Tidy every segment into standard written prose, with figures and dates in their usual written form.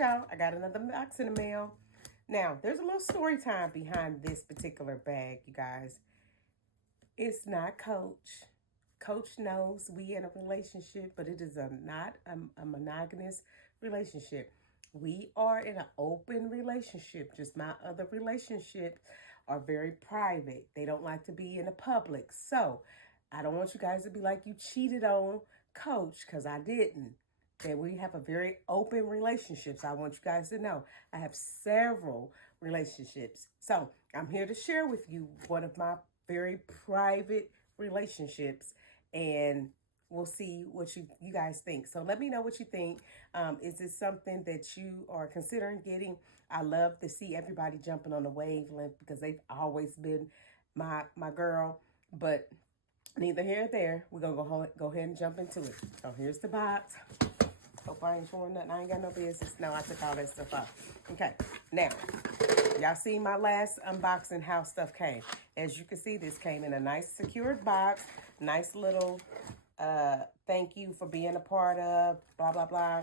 right, y'all, I got another box in the mail. Now, there's a little story time behind this particular bag, you guys. It's not Coach. Coach knows we in a relationship, but it is not a monogamous relationship. We are in an open relationship. Just my other relationships are very private. They don't like to be in the public. So I don't want you guys to be like you cheated on Coach, because I didn't. That we have a very open relationship. So I want you guys to know I have several relationships. So I'm here to share with you one of my very private relationships, and we'll see what you guys think. So let me know what you think. Is this something that you are considering getting? I love to see everybody jumping on the wavelength because they've always been my girl. But neither here nor there. We're going to go ahead and jump into it. So here's the box. Hope I ain't showing nothing. I ain't got no business. No, I took all that stuff out. Okay. Now, y'all see my last unboxing how stuff came. As you can see, this came in a nice secured box. Nice little thank you for being a part of, blah, blah, blah.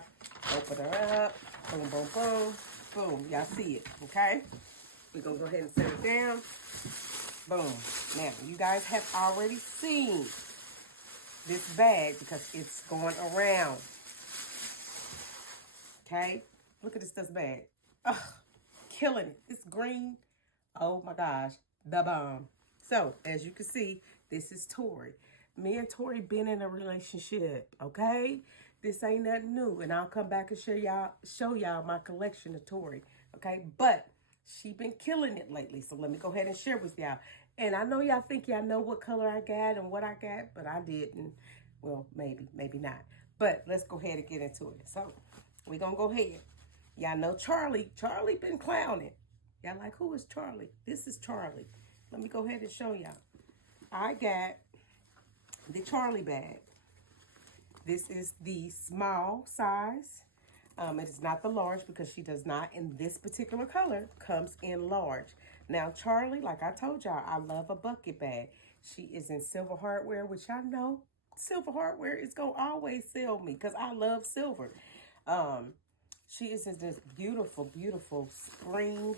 Open her up. Boom, boom, boom. Boom. Y'all see it, okay? We're going to go ahead and set it down. Boom. Now, you guys have already seen this bag because it's going around. Okay? Look at this bag. Ugh, killing it. It's green. Oh my gosh. The bomb. So, as you can see, this is Tory. Me and Tory been in a relationship, okay? This ain't nothing new. And I'll come back and show y'all my collection of Tory, okay? But she been killing it lately. So let me go ahead and share with y'all. And I know y'all think y'all know what color I got and what I got, but I didn't. Well, maybe not. But let's go ahead and get into it. So we're going to go ahead. Y'all know Charlie. Charlie been clowning. Y'all like, who is Charlie? This is Charlie. Let me go ahead and show y'all. I got the Charlie bag. This is the small size. It is not the large because she does not, in this particular color, comes in large. Now, Charlie, like I told y'all, I love a bucket bag. She is in silver hardware, which I know silver hardware is going to always sell me because I love silver. She is in this beautiful, beautiful spring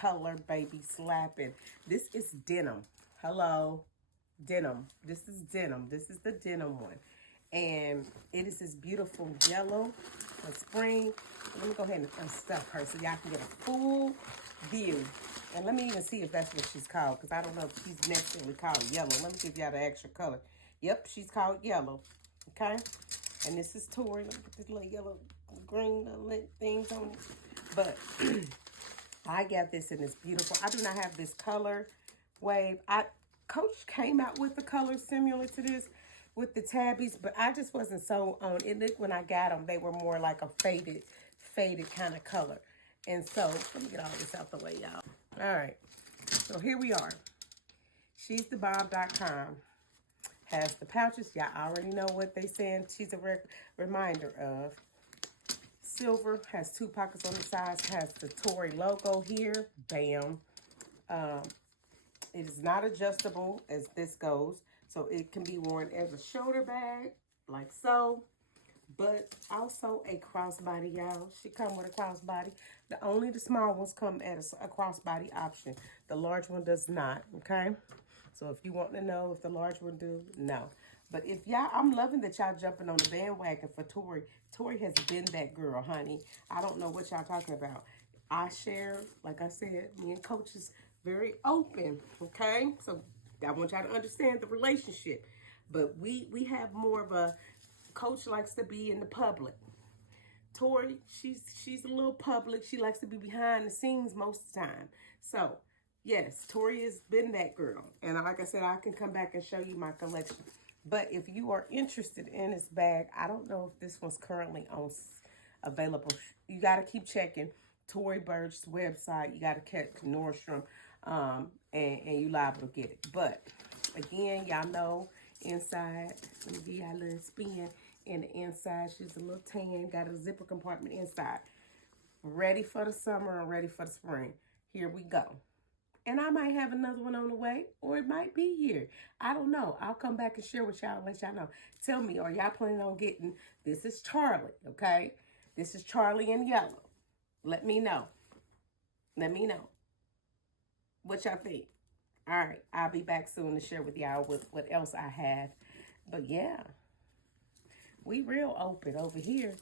color, baby, slapping. This is denim. Hello, denim. This is denim. This is the denim one. And it is this beautiful yellow for spring. Let me go ahead and unstuff her so y'all can get a full view. And let me even see if that's what she's called, because I don't know if she's necessarily called yellow. Let me give y'all the extra color. Yep, she's called yellow. Okay? And this is Tory. Let me put this little yellow, green little things on it. But I got this in this beautiful. I do not have this color wave. Coach came out with a color similar to this with the tabbies, but I just wasn't so on it. When I got them, they were more like a faded kind of color. And so, let me get all this out the way, y'all. All right. So here we are. She's the bomb.com. Has the pouches. Y'all already know what they saying. She's a reminder of. Silver, has 2 pockets on the sides, has the Tory logo here. Bam. It is not adjustable as this goes. So it can be worn as a shoulder bag, like so. But also a crossbody, y'all. She come with a crossbody. Only the small ones come as a crossbody option. The large one does not, okay? So if you want to know if the large one do, no. But if y'all, I'm loving that y'all jumping on the bandwagon for Tory. Tory has been that girl, honey. I don't know what y'all talking about. I share, like I said, me and Coach is very open, okay? So I want y'all to understand the relationship. But we have more of a, Coach likes to be in the public. Tory, she's a little public. She likes to be behind the scenes most of the time. So, yes, Tory has been that girl. And like I said, I can come back and show you my collection. But if you are interested in this bag, I don't know if this one's currently available. You got to keep checking Tory Burch's website. You got to catch Nordstrom, and you liable to get it. But, again, y'all know inside, let me give y'all a little spin. In the inside, she's a little tan, got a zipper compartment inside. Ready for the summer and ready for the spring. Here we go. And I might have another one on the way, or it might be here. I don't know. I'll come back and share with y'all and let y'all know. Tell me, are y'all planning on getting, this is Charlie, okay? This is Charlie in yellow. Let me know. Let me know what y'all think. All right, I'll be back soon to share with y'all what else I have. But yeah, we real open over here.